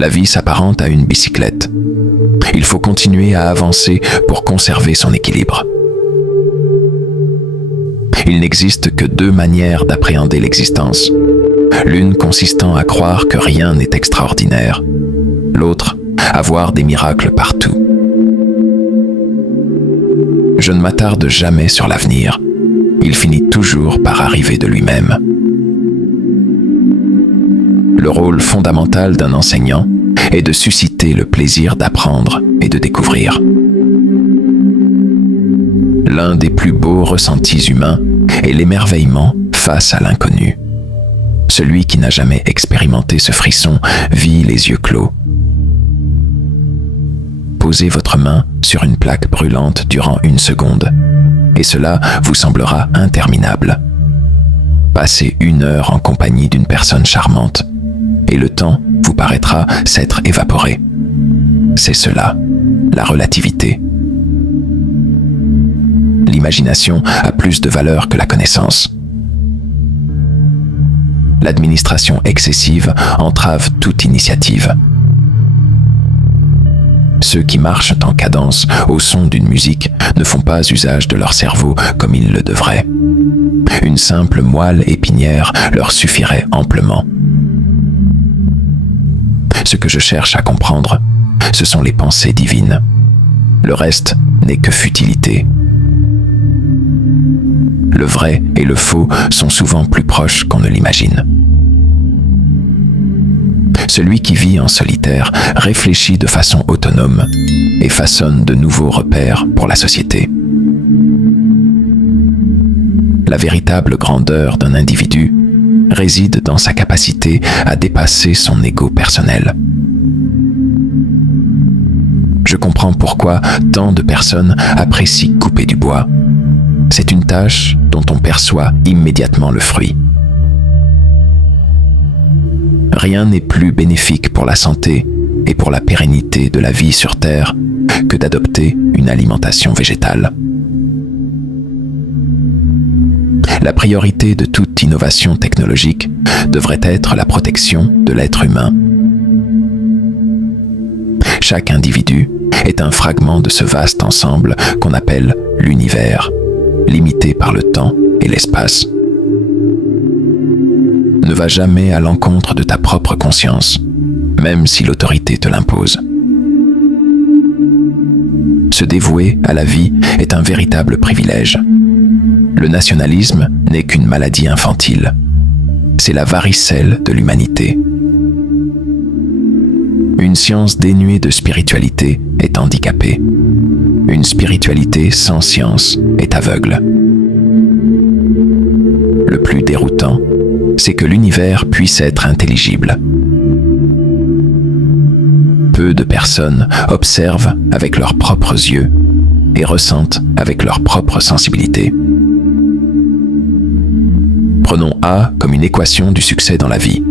La vie s'apparente à une bicyclette. Il faut continuer à avancer pour conserver son équilibre. Il n'existe que deux manières d'appréhender l'existence. L'une consistant à croire que rien n'est extraordinaire. L'autre, à voir des miracles partout. Je ne m'attarde jamais sur l'avenir. Il finit toujours par arriver de lui-même. Le rôle fondamental d'un enseignant est de susciter le plaisir d'apprendre et de découvrir. L'un des plus beaux ressentis humains est l'émerveillement face à l'inconnu. Celui qui n'a jamais expérimenté ce frisson vit les yeux clos. Posez votre main sur une plaque brûlante durant 1 seconde, et cela vous semblera interminable. Passez 1 heure en compagnie d'une personne charmante, et le temps vous paraîtra s'être évaporé. C'est cela, la relativité. L'imagination a plus de valeur que la connaissance. L'administration excessive entrave toute initiative. Ceux qui marchent en cadence au son d'une musique ne font pas usage de leur cerveau comme ils le devraient. Une simple moelle épinière leur suffirait amplement. Ce que je cherche à comprendre, ce sont les pensées divines. Le reste n'est que futilité. Le vrai et le faux sont souvent plus proches qu'on ne l'imagine. Celui qui vit en solitaire réfléchit de façon autonome et façonne de nouveaux repères pour la société. La véritable grandeur d'un individu réside dans sa capacité à dépasser son ego personnel. Je comprends pourquoi tant de personnes apprécient couper du bois. C'est une tâche dont on perçoit immédiatement le fruit. Rien n'est plus bénéfique pour la santé et pour la pérennité de la vie sur Terre que d'adopter une alimentation végétale. La priorité de toute innovation technologique devrait être la protection de l'être humain. Chaque individu est un fragment de ce vaste ensemble qu'on appelle l'univers, limité par le temps et l'espace. Ne va jamais à l'encontre de ta propre conscience, même si l'autorité te l'impose. Se dévouer à la vie est un véritable privilège. Le nationalisme n'est qu'une maladie infantile. C'est la varicelle de l'humanité. Une science dénuée de spiritualité est handicapée. Une spiritualité sans science est aveugle. Le plus déroutant, c'est que l'univers puisse être intelligible. Peu de personnes observent avec leurs propres yeux et ressentent avec leur propre sensibilité. Prenons A comme une équation du succès dans la vie.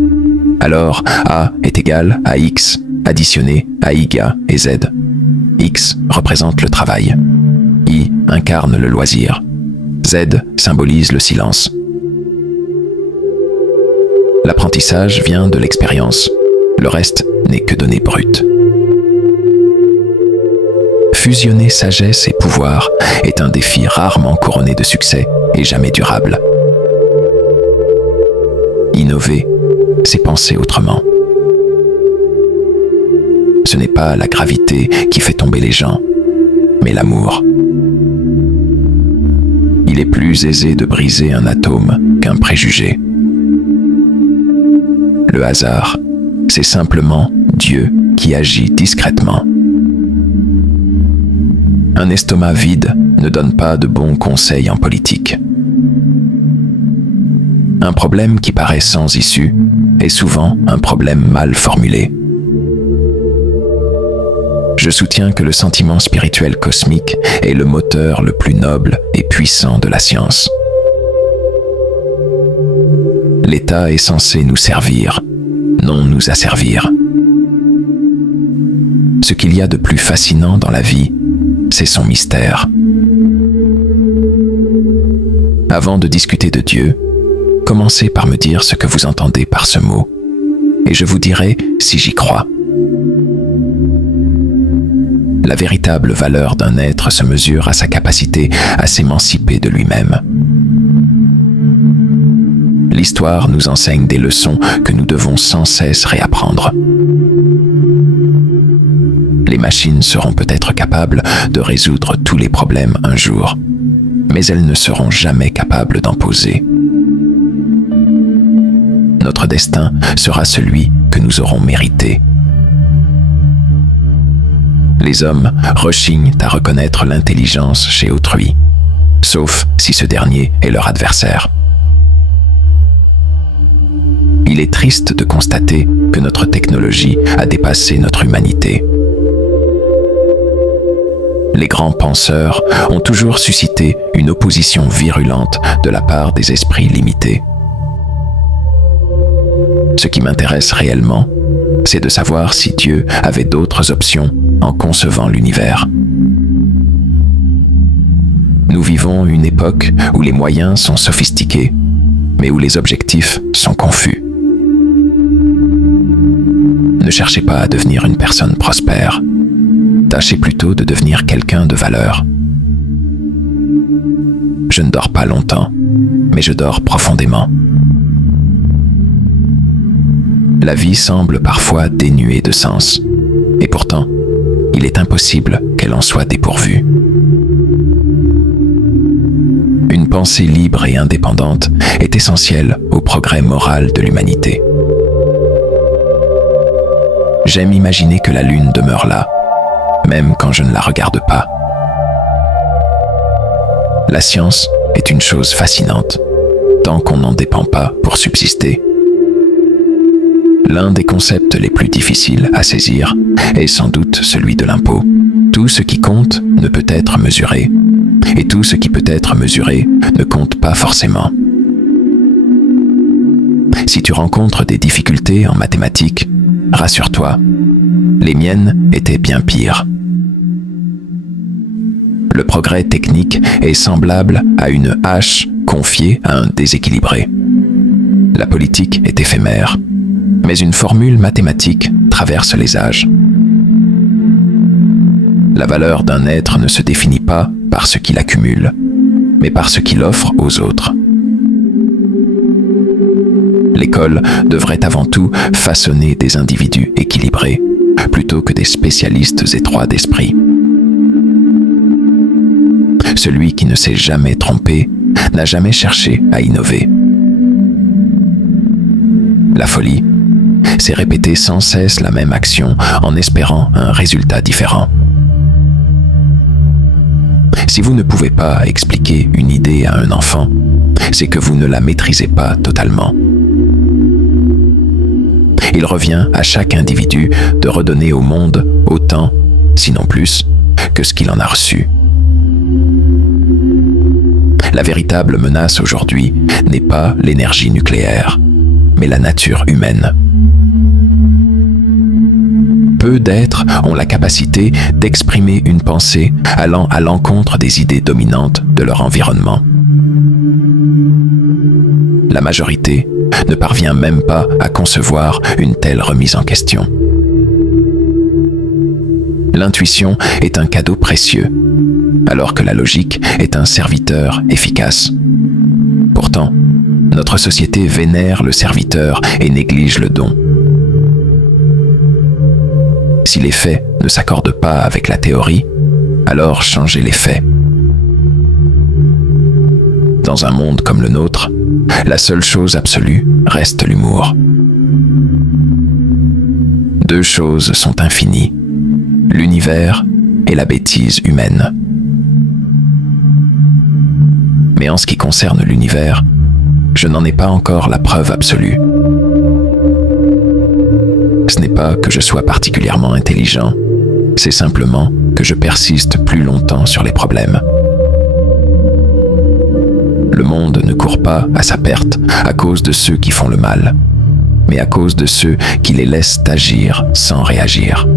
Alors, A est égal à X additionné à Y et Z. X représente le travail. I incarne le loisir. Z symbolise le silence. L'apprentissage vient de l'expérience. Le reste n'est que données brutes. Fusionner sagesse et pouvoir est un défi rarement couronné de succès et jamais durable. Innover, c'est penser autrement. Ce n'est pas la gravité qui fait tomber les gens, mais l'amour. Il est plus aisé de briser un atome qu'un préjugé. Le hasard, c'est simplement Dieu qui agit discrètement. Un estomac vide ne donne pas de bons conseils en politique. Un problème qui paraît sans issue est souvent un problème mal formulé. Je soutiens que le sentiment spirituel cosmique est le moteur le plus noble et puissant de la science. L'État est censé nous servir, non nous asservir. Ce qu'il y a de plus fascinant dans la vie, c'est son mystère. Avant de discuter de Dieu, commencez par me dire ce que vous entendez par ce mot, et je vous dirai si j'y crois. La véritable valeur d'un être se mesure à sa capacité à s'émanciper de lui-même. L'histoire nous enseigne des leçons que nous devons sans cesse réapprendre. Les machines seront peut-être capables de résoudre tous les problèmes un jour, mais elles ne seront jamais capables d'en poser. Notre destin sera celui que nous aurons mérité. Les hommes rechignent à reconnaître l'intelligence chez autrui, sauf si ce dernier est leur adversaire. Il est triste de constater que notre technologie a dépassé notre humanité. Les grands penseurs ont toujours suscité une opposition virulente de la part des esprits limités. Ce qui m'intéresse réellement, c'est de savoir si Dieu avait d'autres options en concevant l'univers. Nous vivons une époque où les moyens sont sophistiqués, mais où les objectifs sont confus. Ne cherchez pas à devenir une personne prospère. Tâchez plutôt de devenir quelqu'un de valeur. Je ne dors pas longtemps, mais je dors profondément. La vie semble parfois dénuée de sens, et pourtant, il est impossible qu'elle en soit dépourvue. Une pensée libre et indépendante est essentielle au progrès moral de l'humanité. J'aime imaginer que la lune demeure là, même quand je ne la regarde pas. La science est une chose fascinante, tant qu'on n'en dépend pas pour subsister. L'un des concepts les plus difficiles à saisir est sans doute celui de l'impôt. Tout ce qui compte ne peut être mesuré, et tout ce qui peut être mesuré ne compte pas forcément. Si tu rencontres des difficultés en mathématiques, rassure-toi, les miennes étaient bien pires. Le progrès technique est semblable à une hache confiée à un déséquilibré. La politique est éphémère, mais une formule mathématique traverse les âges. La valeur d'un être ne se définit pas par ce qu'il accumule, mais par ce qu'il offre aux autres. L'école devrait avant tout façonner des individus équilibrés, plutôt que des spécialistes étroits d'esprit. Celui qui ne s'est jamais trompé n'a jamais cherché à innover. La folie, c'est répéter sans cesse la même action en espérant un résultat différent. Si vous ne pouvez pas expliquer une idée à un enfant, c'est que vous ne la maîtrisez pas totalement. Il revient à chaque individu de redonner au monde autant, sinon plus, que ce qu'il en a reçu. La véritable menace aujourd'hui n'est pas l'énergie nucléaire, mais la nature humaine. Peu d'êtres ont la capacité d'exprimer une pensée allant à l'encontre des idées dominantes de leur environnement. La majorité ne parvient même pas à concevoir une telle remise en question. L'intuition est un cadeau précieux, alors que la logique est un serviteur efficace. Pourtant, notre société vénère le serviteur et néglige le don. Si les faits ne s'accordent pas avec la théorie, alors changez les faits. Dans un monde comme le nôtre, la seule chose absolue reste l'humour. Deux choses sont infinies, l'univers et la bêtise humaine. Mais en ce qui concerne l'univers, je n'en ai pas encore la preuve absolue. Ce n'est pas que je sois particulièrement intelligent, c'est simplement que je persiste plus longtemps sur les problèmes. Le monde ne court pas à sa perte à cause de ceux qui font le mal, mais à cause de ceux qui les laissent agir sans réagir.